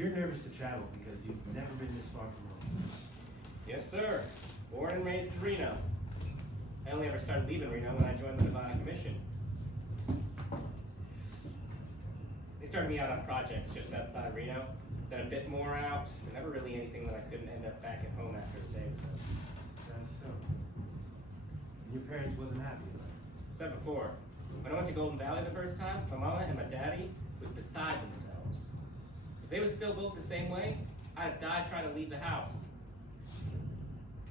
You're nervous to travel because you've never been this far from home. Yes, sir. Born and raised in Reno. I only ever started leaving Reno when I joined the Nevada Commission. They started me out on projects just outside Reno, then a bit more out, but never really anything that I couldn't end up back at home after the day was over. That's so. Your parents wasn't happy about it. Said before, when I went to Golden Valley the first time, my mama and my daddy was beside themselves. If they was still both the same way, I'd have died trying to leave the house.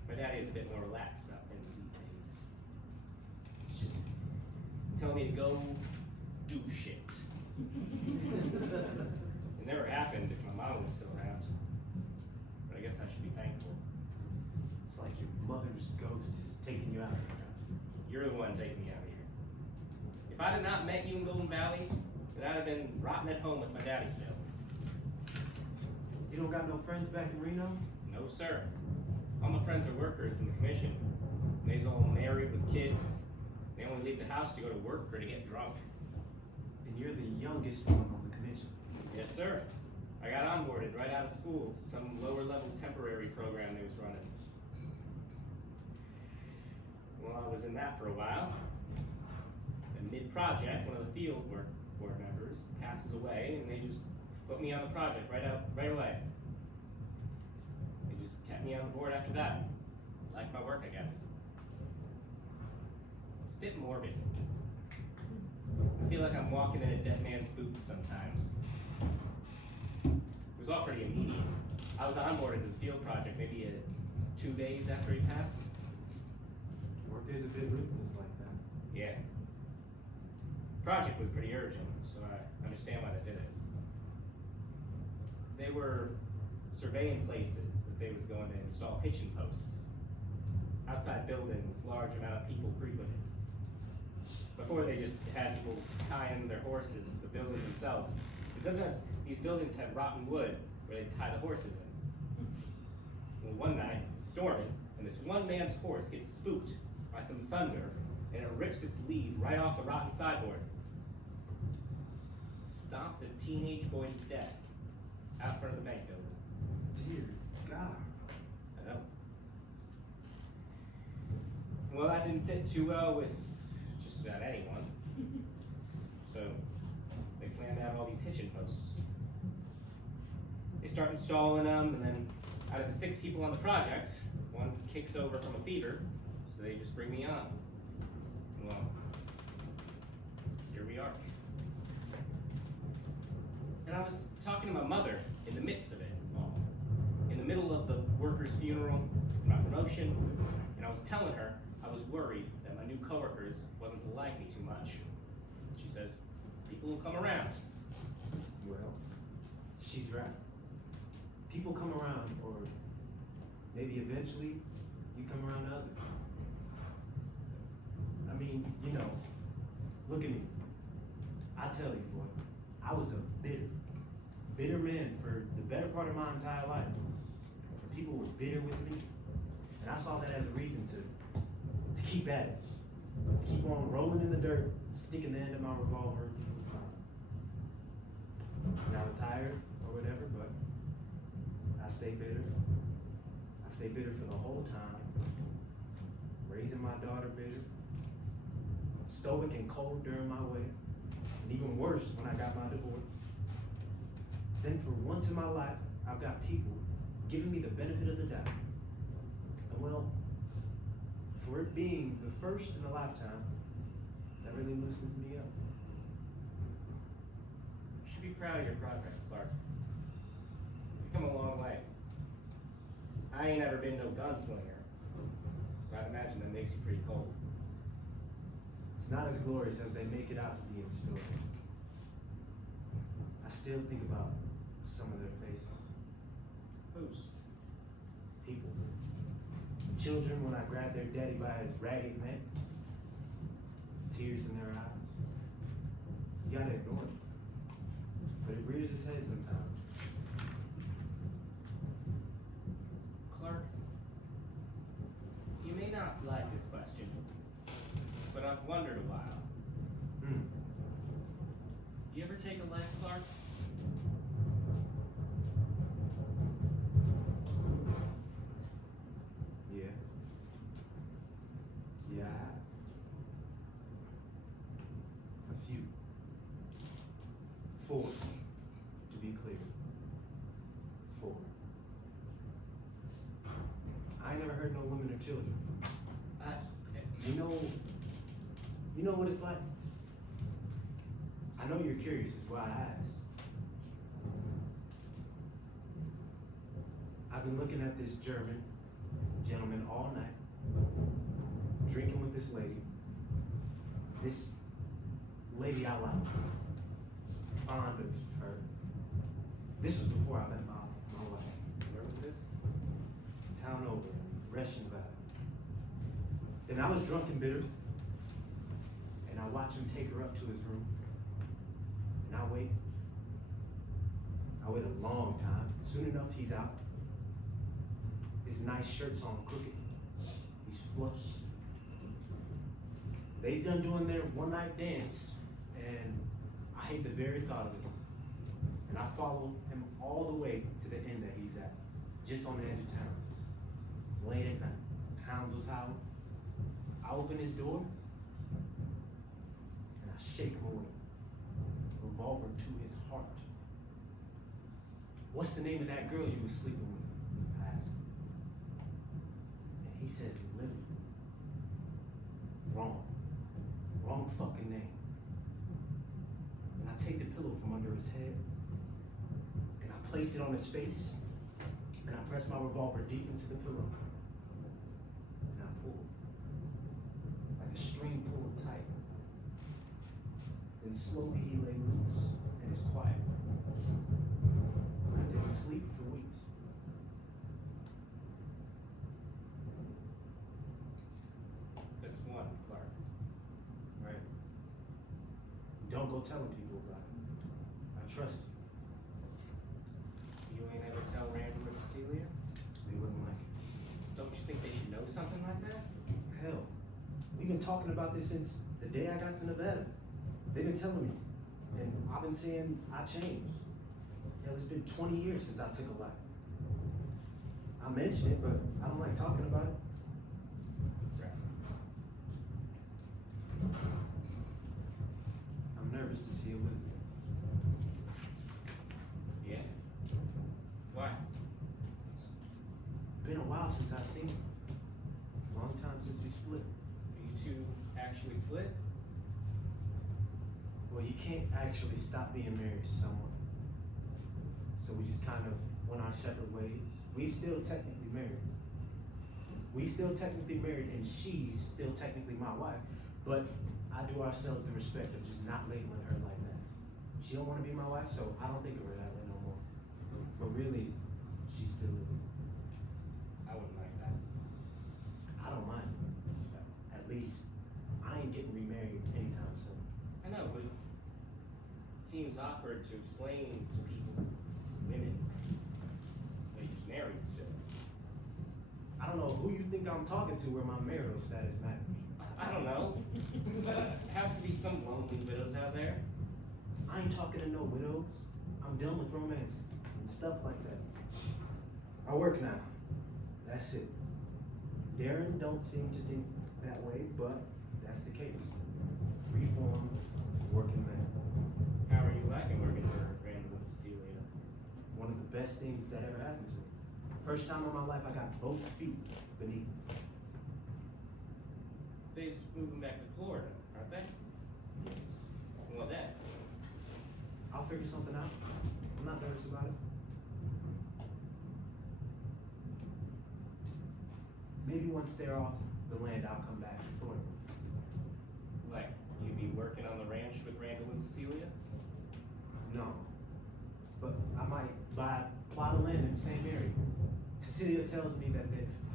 My daddy is a bit more relaxed about things these days. He's just telling me to go do shit. It never happened if my mama was still around. But I guess I should be thankful. It's like your mother's ghost is taking you out of here. You're the one taking me out of here. If I had not met you in Golden Valley, then I'd have been rotting at home with my daddy still. You don't got no friends back in Reno? No, sir. All my friends are workers in the commission. They's all married with kids. They only leave the house to go to work or to get drunk. And you're the youngest one on the commission. Yes, sir. I got onboarded right out of school, some lower level temporary program they was running. Well, I was in that for a while. And mid-project, one of the field work board members passes away, and they just put me on the project right away. They just kept me on the board after that. Like my work, I guess. It's a bit morbid. I feel like I'm walking in a dead man's boots sometimes. It was all pretty immediate. I was onboarded to the field project maybe 2 days after he passed. Work is a bit ruthless like that. Yeah. Project was pretty urgent, so I understand why they did it. They were surveying places that they was going to install hitching posts. Outside buildings, large amount of people frequented. Before they just had people tying their horses to the buildings themselves. And sometimes these buildings had rotten wood where they'd tie the horses in. Well, one night, it's storming, and this one man's horse gets spooked by some thunder, and it rips its lead right off the rotten sideboard. Stomped a teenage boy to death out front of the bank building. Dear God. I know. Well, that didn't sit too well with just about anyone. So they planned to have all these hitching posts. They start installing them, and then out of the 6 people on the project, one kicks over from a fever, so they just bring me on. Well, here we are. And I was talking to my mother in the midst of it all, in the middle of the worker's funeral, my promotion, and I was telling her I was worried that my new coworkers wasn't to like me too much. She says, people will come around. Well, she's right. People come around, or maybe eventually you come around to others. I mean, you know, look at me. I tell you, boy, I was a bitter man for the better part of my entire life. People were bitter with me, and I saw that as a reason to keep at it. To keep on rolling in the dirt, sticking the end of my revolver. Not retired or whatever, but I stay bitter. I stay bitter for the whole time. Raising my daughter bitter. Stoic and cold during my wedding. And even worse when I got my divorce. Then for once in my life, I've got people giving me the benefit of the doubt. And well, for it being the first in a lifetime, that really loosens me up. You should be proud of your progress, Clark. You've come a long way. I ain't ever been no gunslinger, but I'd imagine that makes you pretty cold. It's not as glorious as they make it out to be in the story. I still think about some of their faces. Whose? People. Children when I grab their daddy by his ragged neck. Tears in their eyes. You gotta ignore it. But it rears its head sometimes. Clark, you may not like this question, but I've wondered a while. You ever take a life, Clark? 4, to be clear. 4. I ain't never heard no women or children. You know what it's like? I know you're curious, is why I asked. I've been looking at this German gentleman all night, drinking with this lady. This lady I like, fond of her. This was before I met my wife. Where was this? Town over, Russian Valley. Then I was drunk and bitter, and I watched him take her up to his room. And I wait. I wait a long time. Soon enough, he's out. His nice shirt's on crooked. He's flushed. They's done doing their one-night dance, and I hate the very thought of it. And I follow him all the way to the end that he's at, just on the edge of town. Late at night, hounds was howling. I open his door, and I shake him away. Revolver to his heart. What's the name of that girl you were sleeping with? I ask him. And he says, Lily. Wrong. Wrong fucking name. And I take the pillow from under his head, and I place it on his face, and I press my revolver deep into the pillow. And I pull. Like a string pulled tight. Then slowly he lay loose, and it's quiet. I didn't sleep for weeks. That's one, Clark. Right? Don't go telling people about it. I trust you. You ain't ever tell Randall or Cecilia? They wouldn't like it. Don't you think they should know something like that? Hell, we've been talking about this since the day I got to Nevada. They've been telling me, and I've been saying I changed. Hell, it's been 20 years since I took a life. I mention it, but I don't like talking about it. Right. I'm nervous to see Elizabeth. Yeah? Why? It's been a while since I've seen her. Long time since we split. Are you two actually split? Well, you can't actually stop being married to someone. So we just kind of went our separate ways. We still technically married. And she's still technically my wife. But I do ourselves the respect of just not labeling her like that. She don't want to be my wife, so I don't think of her that way no more. But really, she still is. I wouldn't like that. I don't mind. At least, I ain't getting remarried anytime soon. I know, but it seems awkward to explain to people, women, that he's married still. I don't know who you think I'm talking to where my marital status matters. I don't know. There has to be some lonely widows out there. I ain't talking to no widows. I'm done with romance and stuff like that. I work now. That's it. Darren don't seem to think that way, but that's the case. Reformed, working man. How are you liking working for Randall and Cecilia? One of the best things that ever happened to me. First time in my life I got both feet beneath me. They're just moving back to Florida, aren't they? Well, then. I'll figure something out. I'm not nervous about it. Maybe once they're off the land, I'll come back to Florida. Like, you'd be working on the ranch with Randall and Cecilia? No. But I might buy a plot of land in the same area. Cecilia tells me that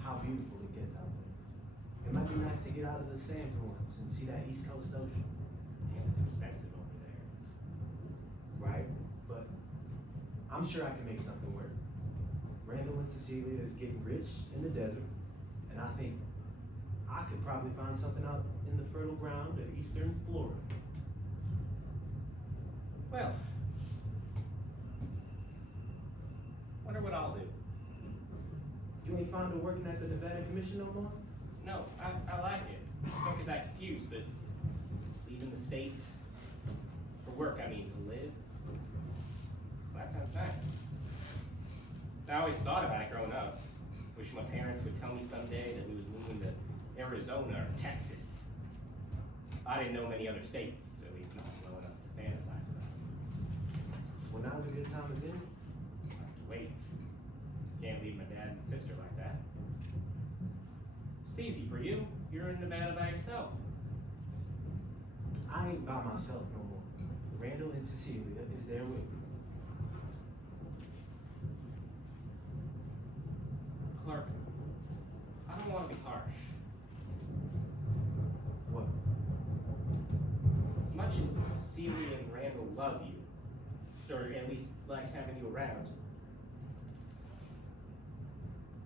how beautiful it gets out there. It might be nice to get out of the sand for once and see that East Coast ocean. Yeah, it's expensive over there. Right? But I'm sure I can make something work. Randall and Cecilia is getting rich in the desert, and I think I could probably find something out in the fertile ground of eastern Florida. Well, wonder what I'll do. You ain't fond of working at the Nevada Commission no more? No, I like it. Don't get that confused, but leaving the state, for work, I mean, to live, Nice. I always thought about it growing up. Wish my parents would tell me someday that we was moving to Arizona or Texas. I didn't know many other states, at least not well enough to fantasize about. Well, now's a good time as any. Wait. Can't leave my dad and sister like that. It's easy for you. You're in Nevada by yourself. I ain't by myself no more. Randall and Cecilia is there with me. Clark, I don't want to be harsh. What? As much as Celia and Randall love you, or at least like having you around,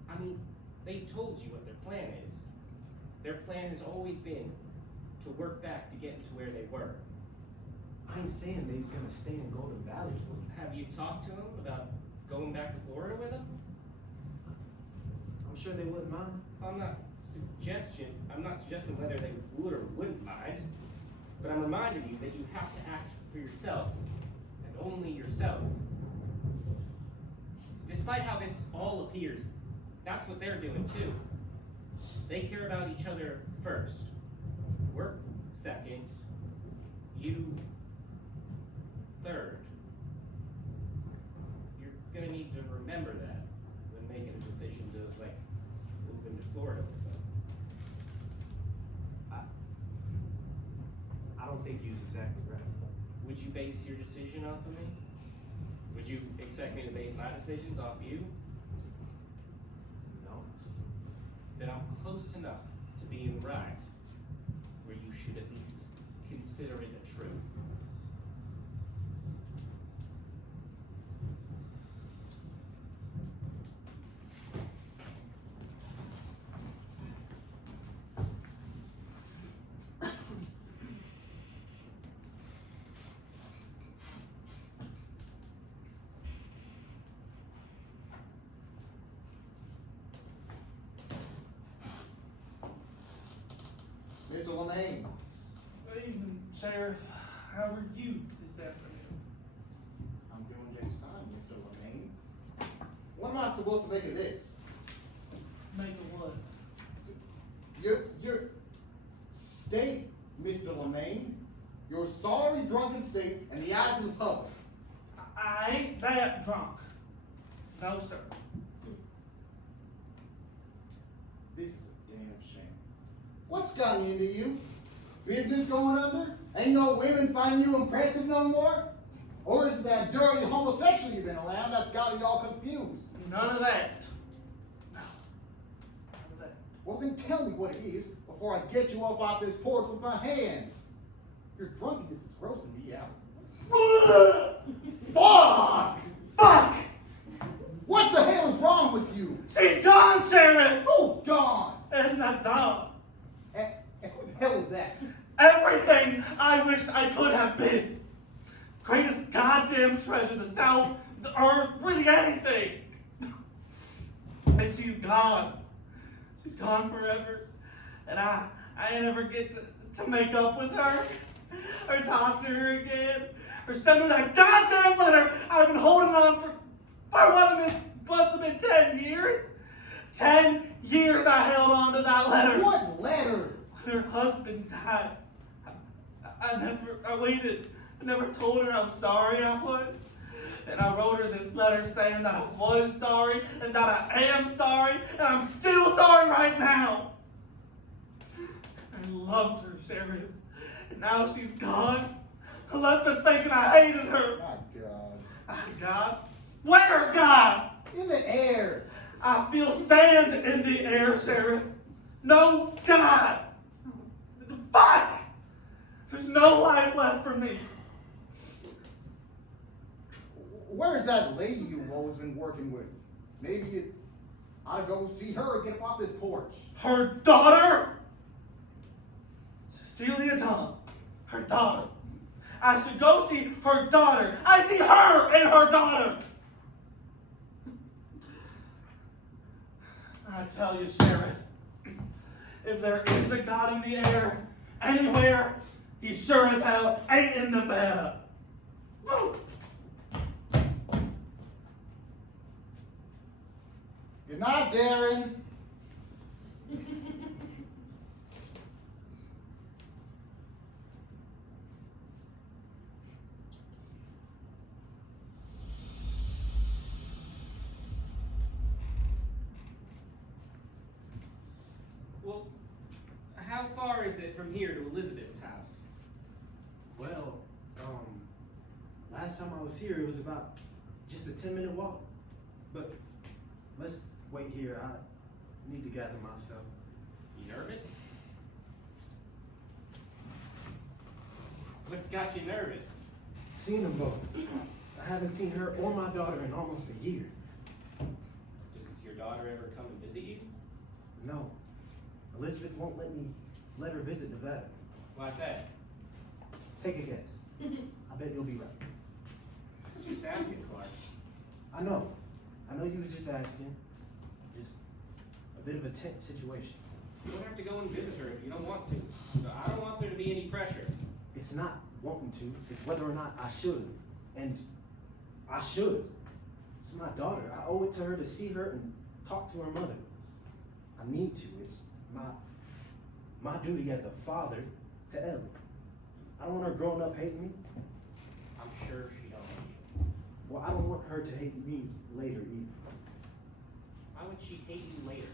I mean, they've told you what their plan is. Their plan has always been to work back to get into where they were. I ain't saying they's gonna stay in Golden Valley for me. Have you talked to them about going back to Florida with them? I'm sure they wouldn't mind. I'm not suggesting whether they would or wouldn't mind, but I'm reminding you that you have to act for yourself, and only yourself. Despite how this all appears, that's what they're doing too. They care about each other first. Work second. You third. You're gonna need to remember that when making a decision to move into Florida with them. I don't think you're exactly right. Would you base your decision off of me? Would you expect me to base my decisions off you? No. Then I'm close enough to being right, where you should at least consider it a truth. Mr. LeMaine. Good evening, Sheriff. How are you this afternoon? I'm doing just fine, Mr. LeMaine. What am I supposed to make of this? Make a what? Your state, Mr. LeMaine. Your sorry, drunken state in the eyes of the public. I ain't that drunk. No, sir. This is a damn shame. What's gotten into you? Business going under? Ain't no women find you impressive no more? Or is it that dirty homosexual you've been around that's got you all confused? None of that. No. None of that. Well, then tell me what it is before I get you up off this porch with my hands. Your drunkenness is grossing me out. Fuck! Fuck! What the hell is wrong with you? She's gone, Sheriff! Who's gone? And that dog. And who the hell is that? Everything I wished I could have been. Greatest goddamn treasure, the South, the Earth, really anything. And she's gone. She's gone forever. And I ain't ever get to make up with her, or talk to her again, or send her that goddamn letter I've been holding on for what must have been 10 years. 10 years I held on to that letter. What letter? When her husband died, I waited. I never told her how sorry I was. And I wrote her this letter saying that I was sorry, and that I am sorry, and I'm still sorry right now. I loved her, Sheriff. And now she's gone. I left us thinking I hated her. My God. God? Where's God? In the air. I feel sand in the air, Sheriff. No God. Fuck! There's no life left for me. Where's that lady you've always been working with? Maybe you ought to go see her and get up off this porch. Her daughter? Cecilia Dunn. Her daughter. I should go see her daughter. I see her and her daughter. I tell you, Sheriff, if there is a God in the air, anywhere, he sure as hell ain't in Nevada. Woo! Good night, Darren. Well, how far is it from here to Elizabeth's house? Well, last time I was here, it was about just a 10-minute walk. But let's wait here. I need to gather myself. You nervous? What's got you nervous? Seen them both. I haven't seen her or my daughter in almost a year. Does your daughter ever come and visit you? No. Elizabeth won't let her visit Nevada. Why's that? Take a guess. I bet you'll be right. So just asking, Clark. I know you was just asking. Just a bit of a tense situation. You don't have to go and visit her if you don't want to. So I don't want there to be any pressure. It's not wanting to, it's whether or not I should. And I should. It's my daughter. I owe it to her to see her and talk to her mother. I need to. It's my duty as a father to Ellie. I don't want her growing up hating me. I'm sure she don't hate you. Well, I don't want her to hate me later either. Why would she hate you later?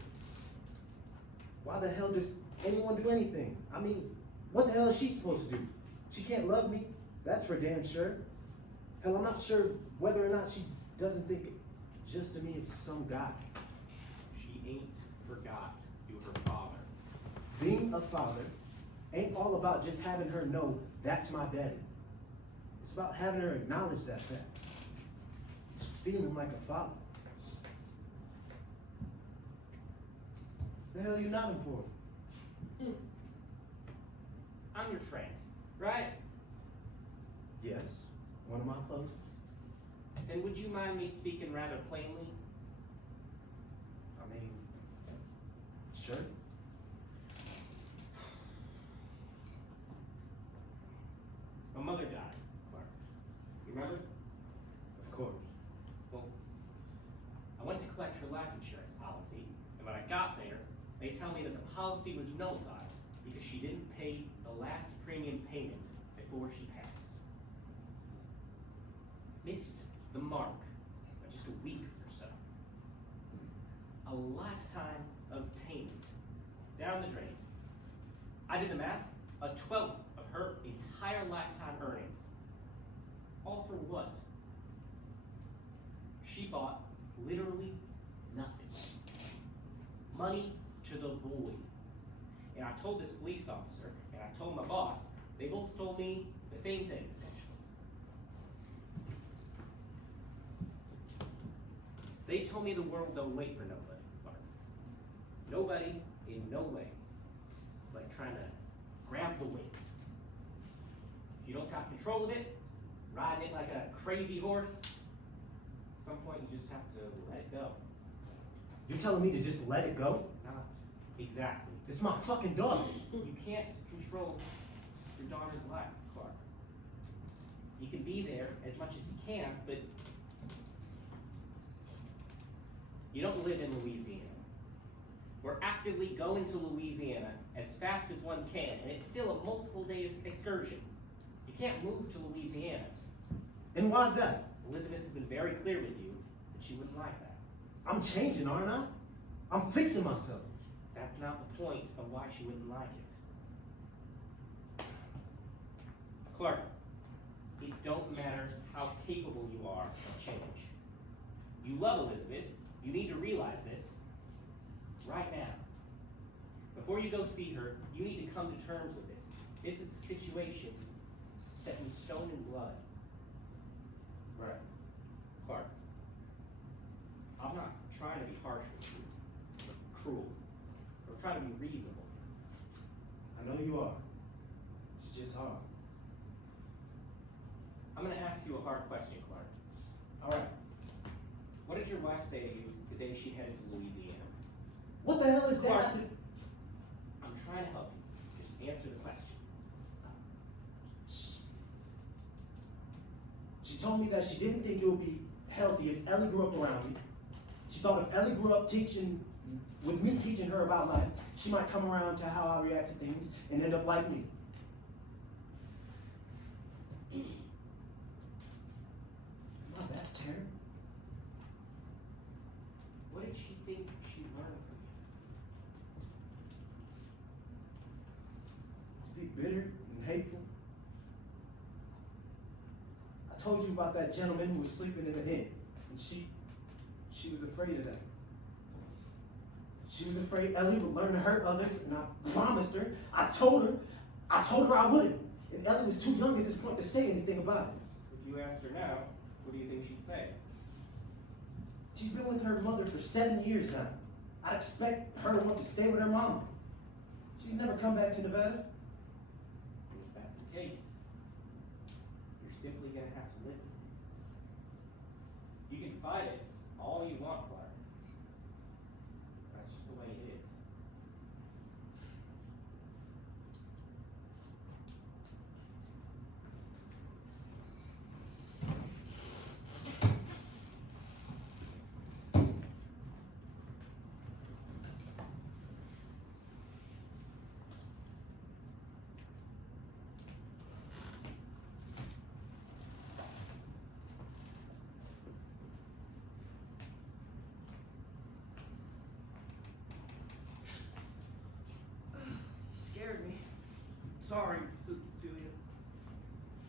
Why the hell does anyone do anything? I mean, what the hell is she supposed to do? She can't love me, that's for damn sure. Hell, I'm not sure whether or not she doesn't think just to me of some guy. She ain't forgot you her father. Being a father ain't all about just having her know that's my daddy. It's about having her acknowledge that fact. It's feeling like a father. The hell are you nodding for? I'm your friend, right? Yes, one of my closest. Then would you mind me speaking rather plainly? I mean, sure. My mother died, Clark. You remember? Of course. Well, I went to collect her life insurance policy, and when I got there, they tell me that the policy was nullified because she didn't pay the last premium payment before she passed. Missed the mark by just a week or so. A lifetime of payment down the drain. I did the math, a 12th of her entire lifetime earnings. All for what? She bought literally nothing. Money to the boy. And I told this police officer, and I told my boss, they both told me the same thing, essentially. They told me the world don't wait for nobody, Clark. Nobody in no way. It's like trying to grab the wind. If you don't have control of it, riding it like a crazy horse, at some point you just have to let it go. You're telling me to just let it go? Not exactly. It's my fucking daughter. You can't control your daughter's life, Clark. You can be there as much as you can, but you don't live in Louisiana. We're actively going to Louisiana as fast as one can, and it's still a multiple day excursion. You can't move to Louisiana. And why's that? Elizabeth has been very clear with you that she wouldn't like that. I'm changing, aren't I? I'm fixing myself. That's not the point of why she wouldn't like it. Clark, it don't matter how capable you are of change. You love Elizabeth. You need to realize this right now. Before you go see her, you need to come to terms with this. This is a situation set in stone and blood. Right. Clark, I'm not trying to be harsh with you, or cruel, or trying to be reasonable. I know you are. It's just hard. I'm gonna ask you a hard question, Clark. All right. What did your wife say to you the day she headed to Louisiana? What the hell is Clark, that? I'm trying to help you. Just answer the question. She told me that she didn't think it would be healthy if Ellie grew up around me. She thought if Ellie grew up with me teaching her about life, she might come around to how I react to things and end up like me. Not that, Karen. What did she think she learned from you? To be bitter and hateful. I told you about that gentleman who was sleeping in the inn, and she was afraid of that. She was afraid Ellie would learn to hurt others, and I promised her, I told her I wouldn't. And Ellie was too young at this point to say anything about it. If you asked her now, what do you think she'd say? She's been with her mother for 7 years now. I'd expect her to want to stay with her mama. She's never come back to Nevada. And if that's the case, you're simply going to have to live with it. You can fight it all you want, Clark. That's just the way it is. Scared me. Sorry, Celia.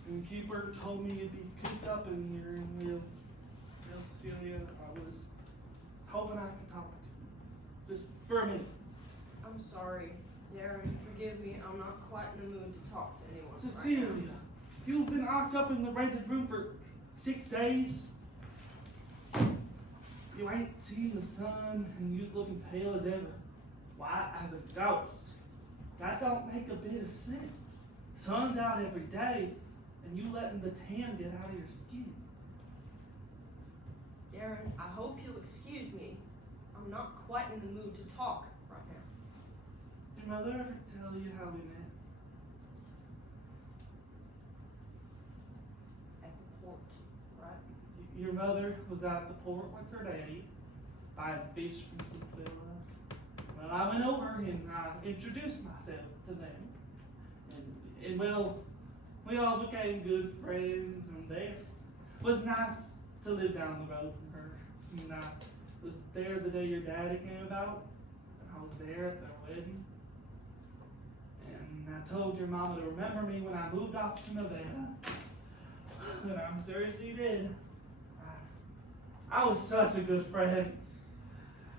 And Keeper told me you'd be cooped up in here, and Cecilia, I was hoping I could talk to you. Just for a minute. I'm sorry. Darren, forgive me. I'm not quite in the mood to talk to anyone. Cecilia, Right now. you've been locked up in the rented room for 6 days. You ain't seen the sun, and you's looking pale as ever, white as a ghost. That don't make a bit of sense. Sun's out every day, and you letting the tan get out of your skin. Darren, I hope you'll excuse me. I'm not quite in the mood to talk right now. Did mother ever tell you how we met? At the port, right? Your mother was at the port with her daddy, buying fish from some fella. Well, I went over and I introduced myself to them. And well, we all became good friends, and there. It was nice to live down the road from her. And I was there the day your daddy came about, and I was there at their wedding. And I told your mama to remember me when I moved off to Nevada. And I'm sure she did. I was such a good friend.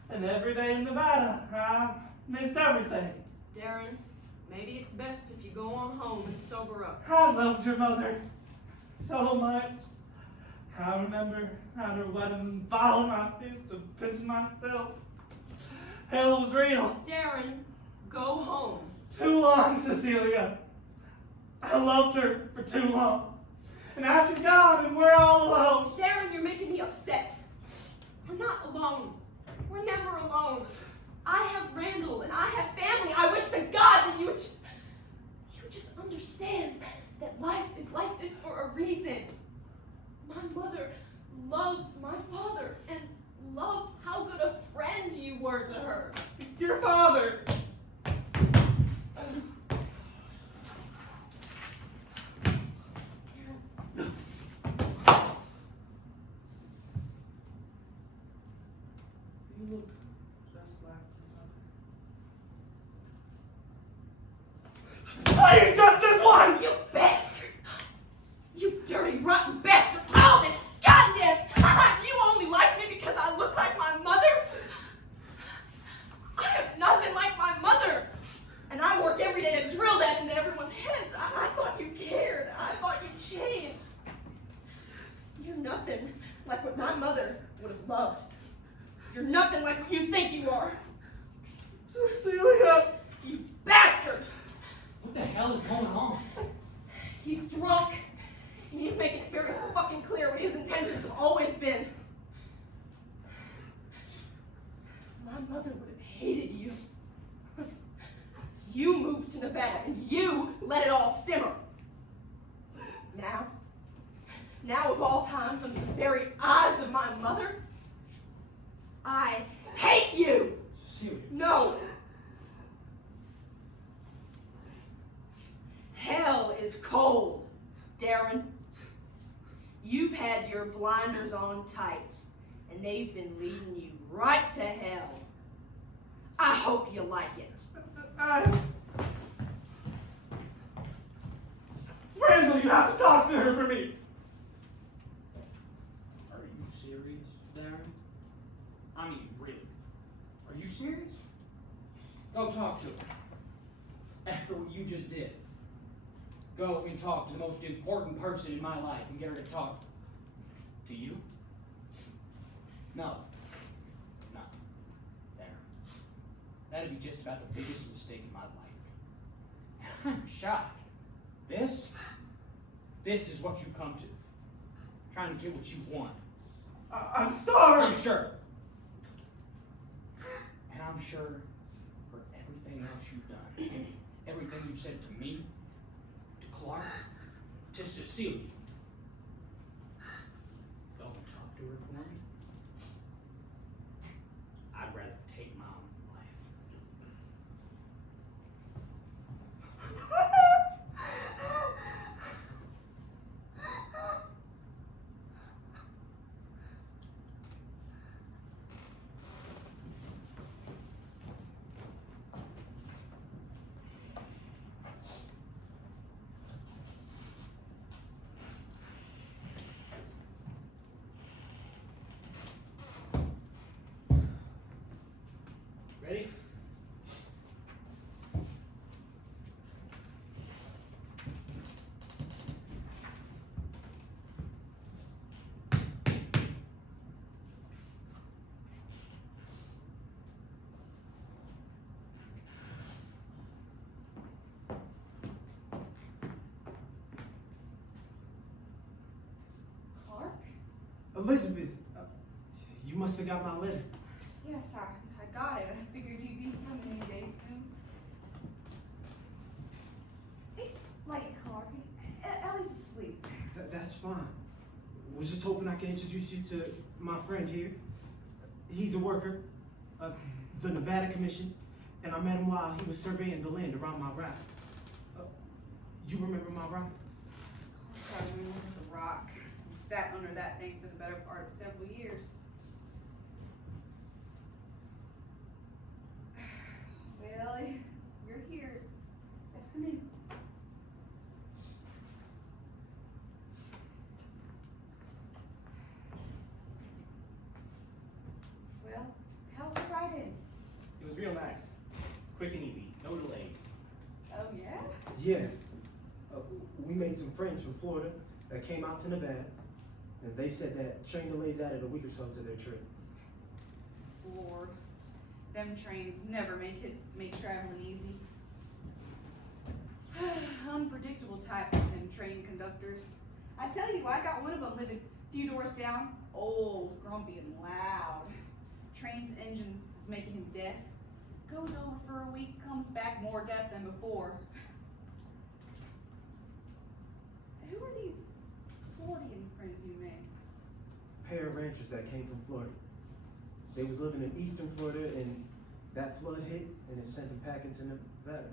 And every day in Nevada, I missed everything. Darren, maybe it's best if you go on home and sober up. I loved your mother so much. I remember at her wedding, balling my fist and pinching myself. Hell was real. Darren, go home. Too long, Cecilia. I loved her for too long. And now she's gone and we're all alone. Darren, you're making me upset. We're not alone. We're never alone. I have Randall and I have family. I wish to God that you would just understand that life is like this for a reason. My mother loved my father and loved how good a friend you were to her. Your father. You look just like your mother. Please, just this one! You bastard! You dirty, rotten bastard! All this goddamn time! You only like me because I look like my mother? I am nothing like my mother! And I work every day to drill that into everyone's heads. I thought you cared. I thought you changed. You're nothing like what my mother would have loved. You're nothing like what you think you are. Cecilia! You bastard! What the hell is going on? He's drunk. And he's making it very fucking clear what his intentions have always been. My mother would have hated you. You moved to Nevada and you let it all simmer. Now of all times, under the very eyes of my mother, I hate you! Cecilia. No! Hell is cold, Darren. You've had your blinders on tight, and they've been leading you right to hell. I hope you like it. Randall, you have to talk to her for me. Are you serious, Darren? I mean, really? Are you serious? Go talk to her. After what you just did. Go and talk to the most important person in my life and get her to talk to you? No. No. There. That'd be just about the biggest mistake in my life. I'm shocked. This is what you come to. Trying to get what you want. I'm sorry. I'm sure. And I'm sure for everything else you've done. Everything you said to me, to Clark, to Cecilia. Go and talk to her for me. I'd rather take my own life. Ready? Clark? Elizabeth, you must have got my letter. Yes, I got it. I figured you'd be coming any day soon. It's late, Clark. Ellie's asleep. That's fine. Was just hoping I could introduce you to my friend here. He's a worker, the Nevada Commission, and I met him while he was surveying the land around my rock. You remember my rock? Of course I remember the rock. We sat under that thing for the better part of several years. Well, we're here. Let's come in. Well, how's the ride-in? It was real nice. Quick and easy. No delays. Oh, yeah? Yeah. We made some friends from Florida that came out to Nevada, and they said that train delays added a week or so to their trip. Lord. Them trains never make traveling easy. Unpredictable type of them train conductors. I tell you, I got one of them living a few doors down. Old, grumpy, and loud. Train's engine is making him deaf. Goes over for a week, comes back more deaf than before. Who are these Floridian friends you made? Pair of ranchers that came from Florida. They was living in eastern Florida, and that flood hit, and it sent them packing to Nevada.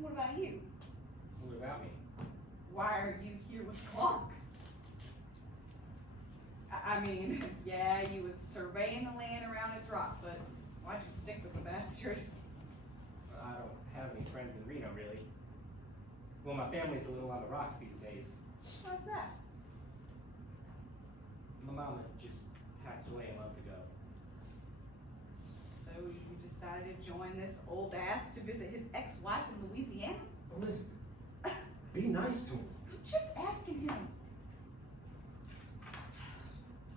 What about you? What about me? Why are you here with Clark? I mean, yeah, you was surveying the land around his rock, but why'd you stick with the bastard? I don't have any friends in Reno, really. Well, my family's a little on the rocks these days. Why's that? My mama just passed away a month ago. So you decided to join this old ass to visit his ex-wife in Louisiana? Elizabeth, be nice to him. I'm just asking him.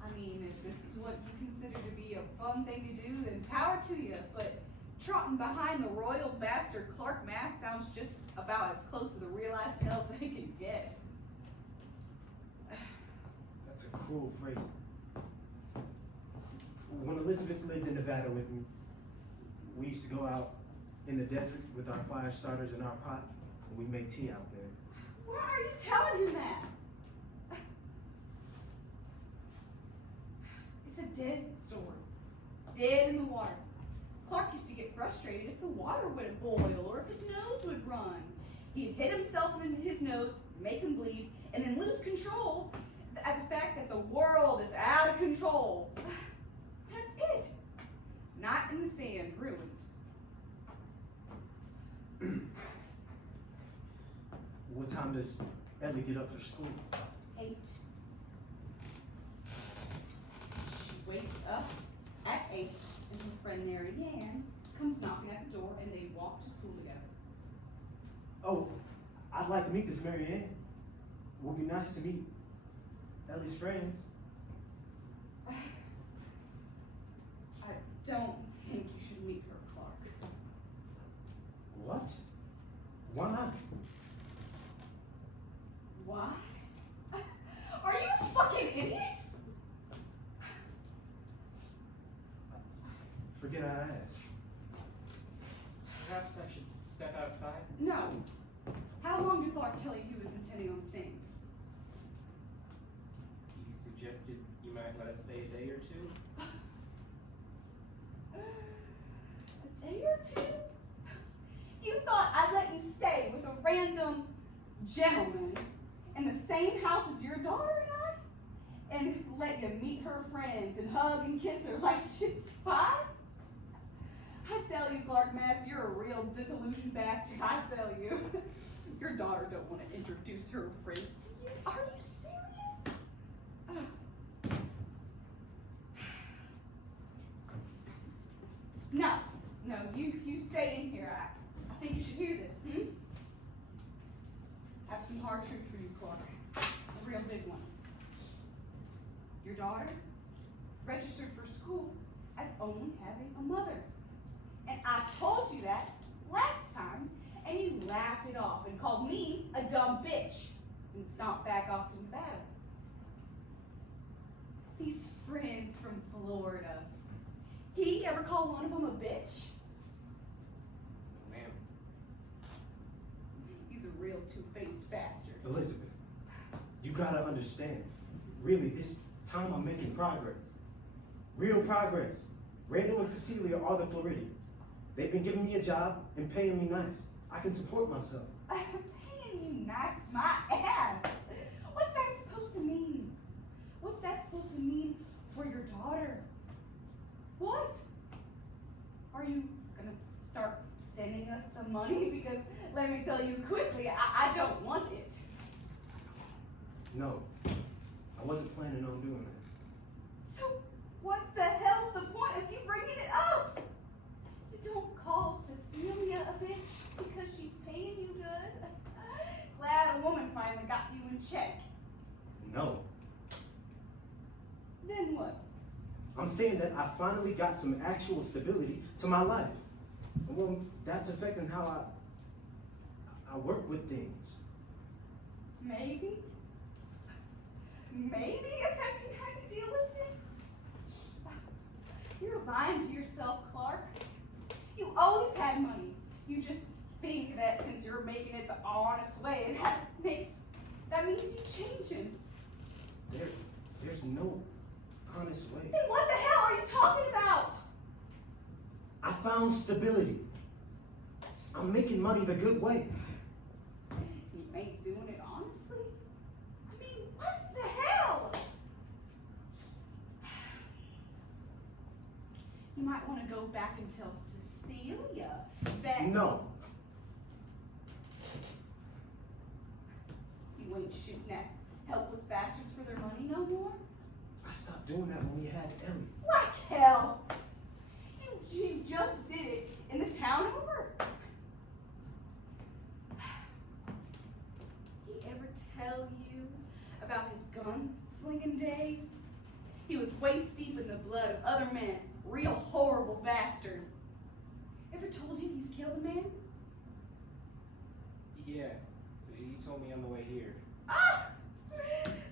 I mean, if this is what you consider to be a fun thing to do, then power to you. But trotting behind the royal bastard Clark Mass sounds just about as close to the realized hell as they can get. That's a cruel phrase. When Elizabeth lived in Nevada with me, we used to go out in the desert with our fire starters and our pot, and we make tea out there. Why are you telling him that? dead in the water. Clark used to get frustrated if the water would boil or if his nose would run. He'd hit himself in his nose, make him bleed, and then lose control at the fact that the world is out of control. That's it. Not in the sand, ruined. What time does Ellie get up for school? 8. She wakes up at 8, and her friend Mary Ann comes knocking at the door, and they walk to school together. Oh, I'd like to meet this Mary Ann. It would be nice to meet Ellie's friends. I don't think you should meet her, Clark. What? Why not? Why? Are you a fucking idiot? Forget I asked. Perhaps I should step outside? No. How long did Clark tell you he was intending on staying? He suggested you might let us stay a day or two. A day or two? You thought I'd let you stay with a random gentleman in the same house as your daughter and I? And let you meet her friends and hug and kiss her like shit's fine? I tell you, Clark Mass, you're a real disillusioned bastard, I tell you. Your daughter don't want to introduce her friends to you. Are you serious? No, you stay in here. I think you should hear this, I have some hard truth for you, Clark. A real big one. Your daughter registered for school as only having a mother. And I told you that last time, and you laughed it off and called me a dumb bitch and stomped back off to Nevada. These friends from Florida, he ever called one of them a bitch? No, ma'am. He's a real two-faced bastard. Elizabeth, you gotta understand. Really, this time I'm making progress. Real progress. Randall and Cecilia are the Floridians. They've been giving me a job and paying me nice. I can support myself. Paying you nice, my ass. What's that supposed to mean? What's that supposed to mean for your daughter? What? Are you gonna start sending us some money? Because let me tell you quickly, I don't want it. No, I wasn't planning on doing that. So what the hell's the point of you bringing it up? You don't call Cecilia a bitch because she's paying you good. Glad a woman finally got you in check. No, Then what? I'm saying that I finally got some actual stability to my life. Well, that's affecting how I work with things. Maybe affecting how you deal with things? You're lying to yourself, Clark. You always had money. You just think that since you're making it the honest way, that means you changing. There's no honest way. Then what the hell are you talking about? I found stability. I'm making money the good way. You ain't doing it honestly? I mean, what the hell? You might want to go back and tell Cecilia that No. you ain't shooting at helpless bastards for their money no more. I stopped doing that when we had Ellie. Like hell. You just did it in the town over. He ever tell you about his gun-slinging days? He was waist deep in the blood of other men. Real horrible bastard. Ever told you he's killed a man? Yeah, he told me on the way here. Ah!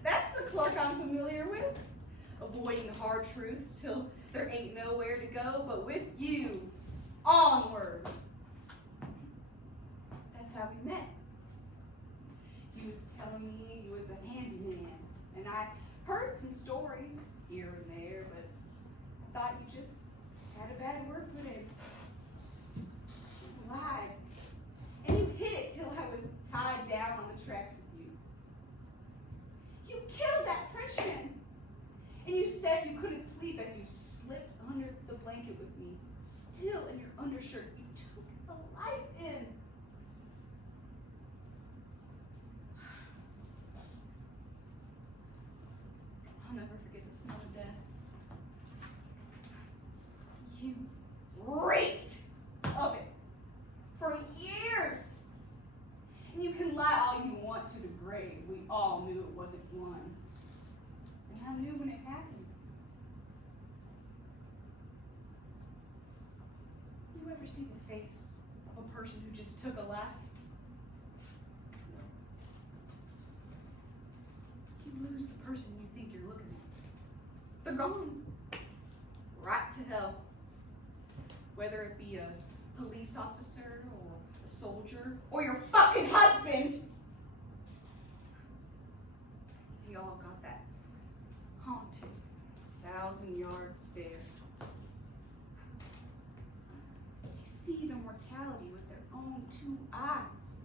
That's the Clark I'm familiar with. Avoiding hard truths till there ain't nowhere to go but with you. Onward. That's how we met. He was telling me he was a handyman, and I heard some stories here and there, but I thought you just a bad word for it. You lied. And you hid it till I was tied down on the tracks with you. You killed that Frenchman. And you said you couldn't sleep as you slipped under the blanket with me, still in your undershirt. You took the life in. I'll never forget the smell of death. You reeked of it for years. And you can lie all you want to the grave. We all knew it wasn't one. And I knew when it happened. You ever see the face of a person who just took a life? You lose the person you think you're looking at. They're gone. Right to hell. Whether it be a police officer or a soldier or your fucking husband. We all got that haunted 1,000-yard stare. They see the mortality with their own two eyes.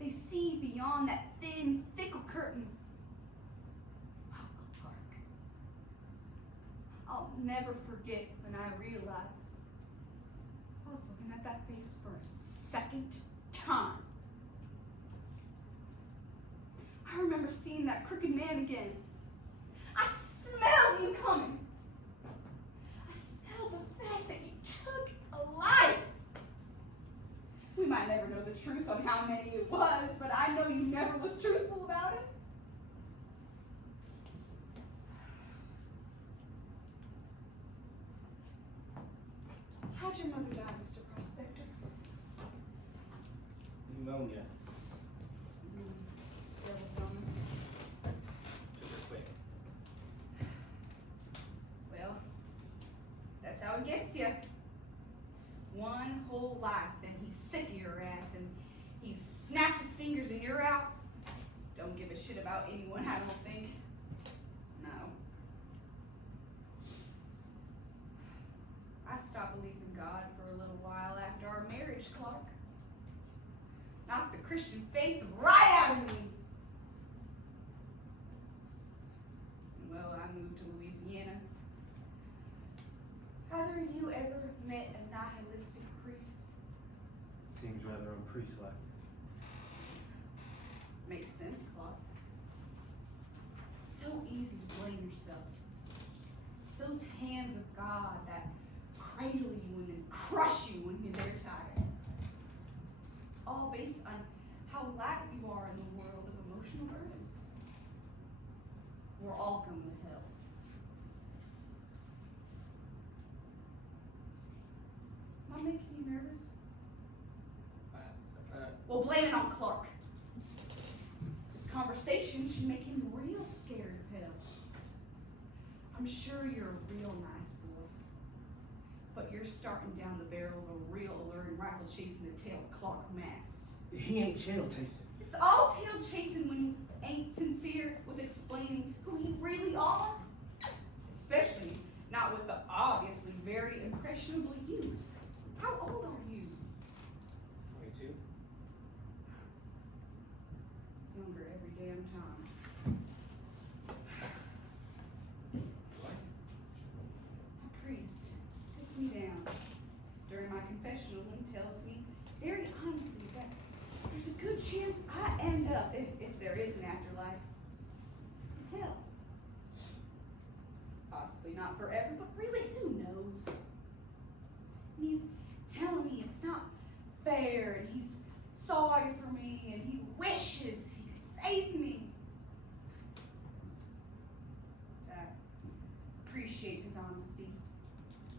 They see beyond that thin, fickle curtain. Oh, Clark. I'll never forget when I realized I was looking at that face for a second time. I remember seeing that crooked man again. I smelled you coming. I smelled the fact that you took a life. We might never know the truth on how many it was, but I know you never was truthful about it. How'd your mother die, Mr. Prospector? Pneumonia. Devil's illness. Took her quick. Well, that's how it gets you. One whole life, and he's sick of your ass, and he snapped his fingers and you're out. Don't give a shit about anyone, I don't think. No. I stopped believing in God for a little while after our marriage, Clark. Knocked the Christian faith right out of me. Well, I moved to Louisiana. Either of you ever met a nihilistic priest? Seems rather unpriest-like. Makes sense, Clark. It's so easy to blame yourself. It's those hands of God that cradle you and then crush you when you're tired. It's all based on how light you are in the world of emotional burden. We're all going to hell. Am I making you nervous? Well, blame it on Clark. This conversation should make him real scared of hell. I'm sure you're a real nice boy, but you're starting down the barrel of a real alluring rifle chasing the tail of Clark masked. He ain't tail chasing. It's all tail chasing when you ain't sincere with explaining who you really are. Especially not with the obviously very impressionable youth. How old are you? 22. Younger every damn time. What? A priest sits me down during my confessional and tells me very honestly that there's a good chance I end up, if there is an afterlife, in hell. Possibly not forever, but really, who knows? And he's telling me it's not fair, and he's sorry for me, and he wishes he could save me. I appreciate his honesty.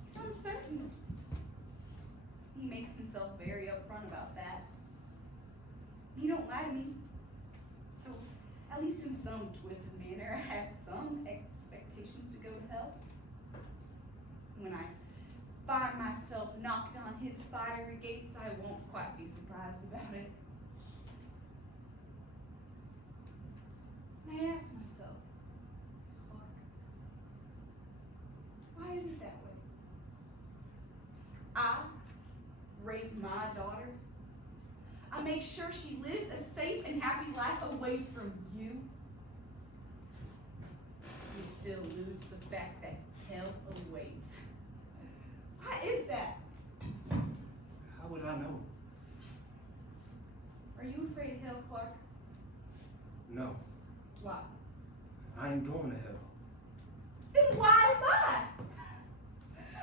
He's uncertain. He makes himself very upfront about that. He don't lie to me. So, at least in some twisted manner, I have some expectations to go to hell. When I find myself knocked on his fiery gates, I won't quite be surprised about it. And I ask myself, Clark, why is it that way? make sure she lives a safe and happy life away from you, you still lose the fact that hell awaits. Why is that? How would I know? Are you afraid of hell, Clark? No, Why? I ain't going to hell. Then why am I?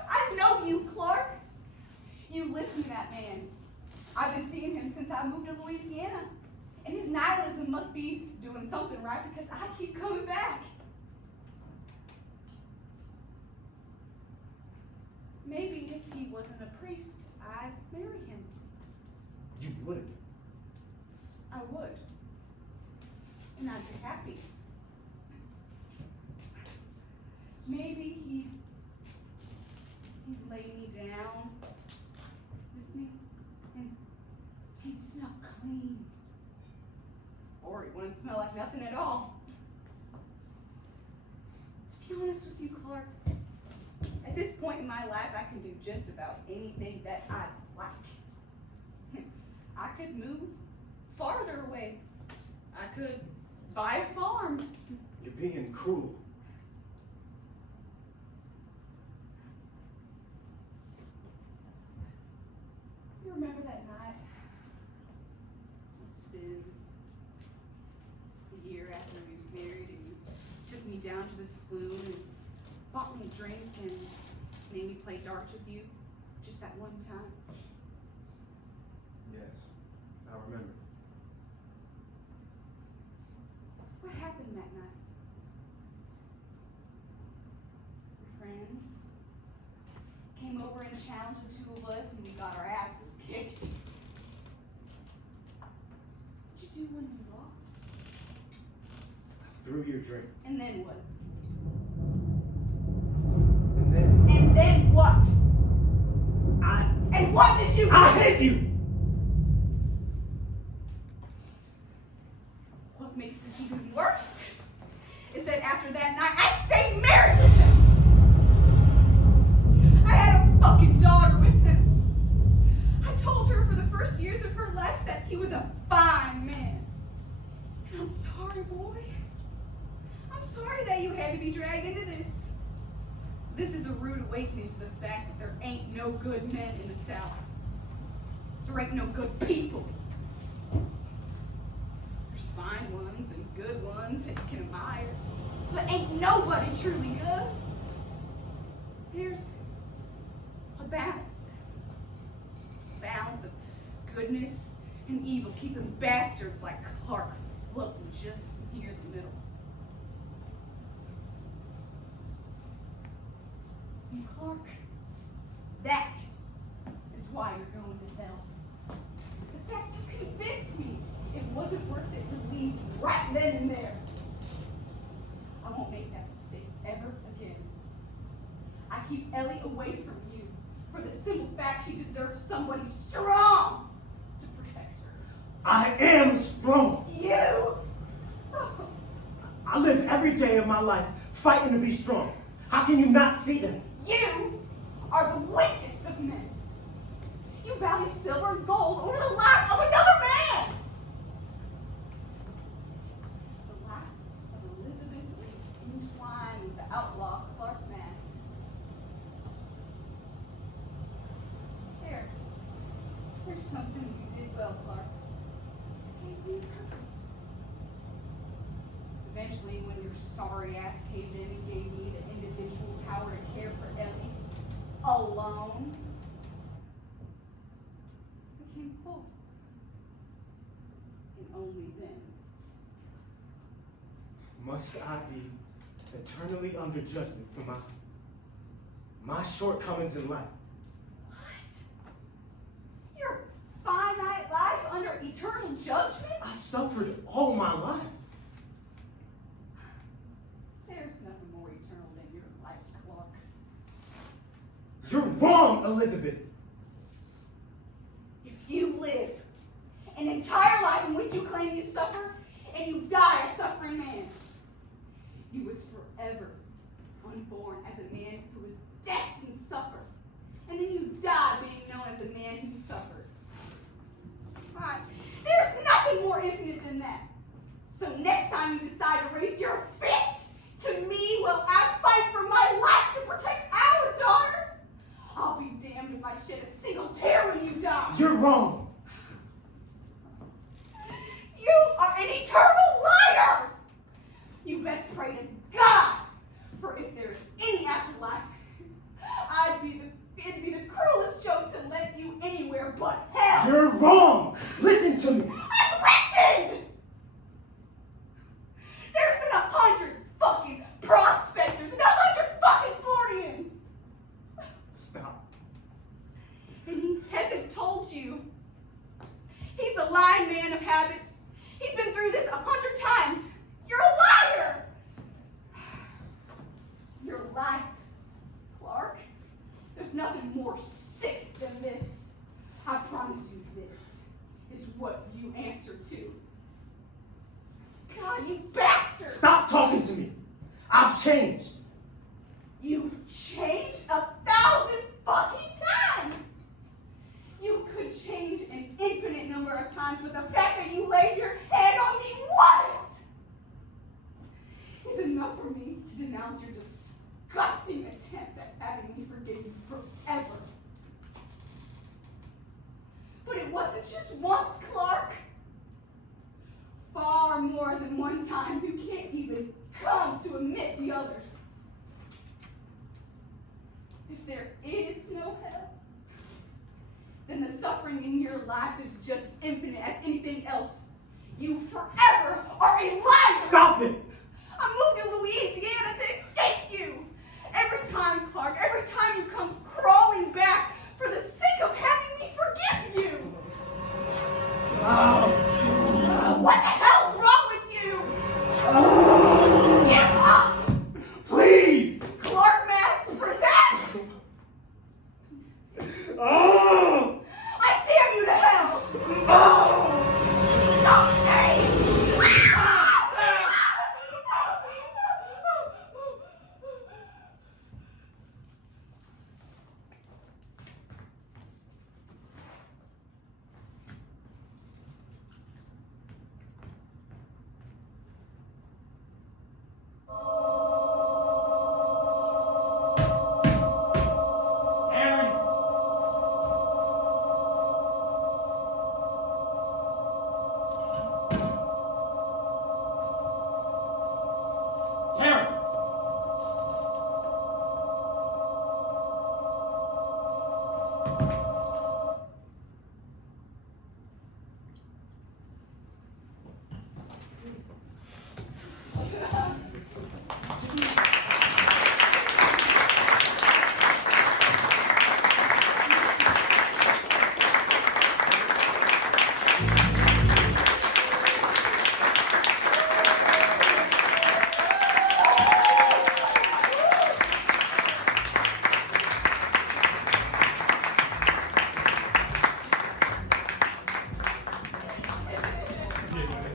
I know you, Clark. You listen to that man. I've been seeing him since I moved to Louisiana. And his nihilism must be doing something right because I keep coming back. Maybe if he wasn't a priest, I'd marry him. You wouldn't. I would. And I'd be happy. Maybe he'd lay me down with me and he'd smell clean. Or he wouldn't smell like nothing at all. To be honest with you, Clark, at this point in my life, I can do just about anything that I like. I could move farther away. I could buy a farm. You're being cruel. You remember that night? Must have been a year after we was married, and you took me down to the saloon and bought me a drink and made me play darts with you just that one time. Yes, I remember. What happened that night? Your friend came over and challenged the two of us, and we got our asses kicked. What'd you do when you lost? I threw your drink. And then what? And then And then what? I And what did you do? hate you! What makes this even worse is that after that night, I stayed married with him. I had a fucking daughter with him. I told her for the first years of her life that he was a fine man. And I'm sorry, boy. I'm sorry that you had to be dragged into this. This is a rude awakening to the fact that there ain't no good men in the South. There ain't no good people. There's fine ones and good ones that you can admire, but ain't nobody truly good. There's a balance. Balance of goodness and evil, keeping bastards like Clark floating just near the middle. And Clark, that is why you're going to hell. The fact you convinced me it wasn't worth it to leave right then and there. I won't make that mistake ever again. I keep Ellie away from you for the simple fact she deserves somebody strong to protect her. I am strong. You? I live every day of my life fighting to be strong. How can you not see that? You are the weakest of men. You value silver and gold over the life of another man. The life of Elizabeth is entwined with the outlaw Clark Mass. There's something you did well, Clark. It gave me purpose. Eventually, when your sorry ass caved in and gave me the individual power to care for Ellie alone, I became full. And only then. Must I be eternally under judgment for my shortcomings in life? What? Your finite life under eternal judgment? I suffered all my life. There's nothing more eternal than your life, Clark. You're wrong, Elizabeth. If you live an entire life in which you claim you suffer, and you die a suffering man, you was forever unborn as a man who was destined to suffer, and then you die being known as a man who suffered. God, pray to God, for if there's any afterlife, it'd be the cruelest joke to let you anywhere but hell. You're wrong. Listen to me. I've listened. There's been 100 fucking prospectors and 100 fucking Floridians. Stop. And he hasn't told you. He's a lying man of habit. He's been through this 100 times. You're a liar. Your life, Clark. There's nothing more sick than this. I promise you this is what you answer to. God, you bastard! Stop talking to me. I've changed. You've changed 1,000 fucking times! You could change an infinite number of times, but the fact that you laid your hand on me once is enough for me to denounce your disgusting attempts at having me forgive you forever. But it wasn't just once, Clark. Far more than one time. You can't even come to admit the others. If there is no hell, then the suffering in your life is just as infinite as anything else. You forever are a liar! Stop it!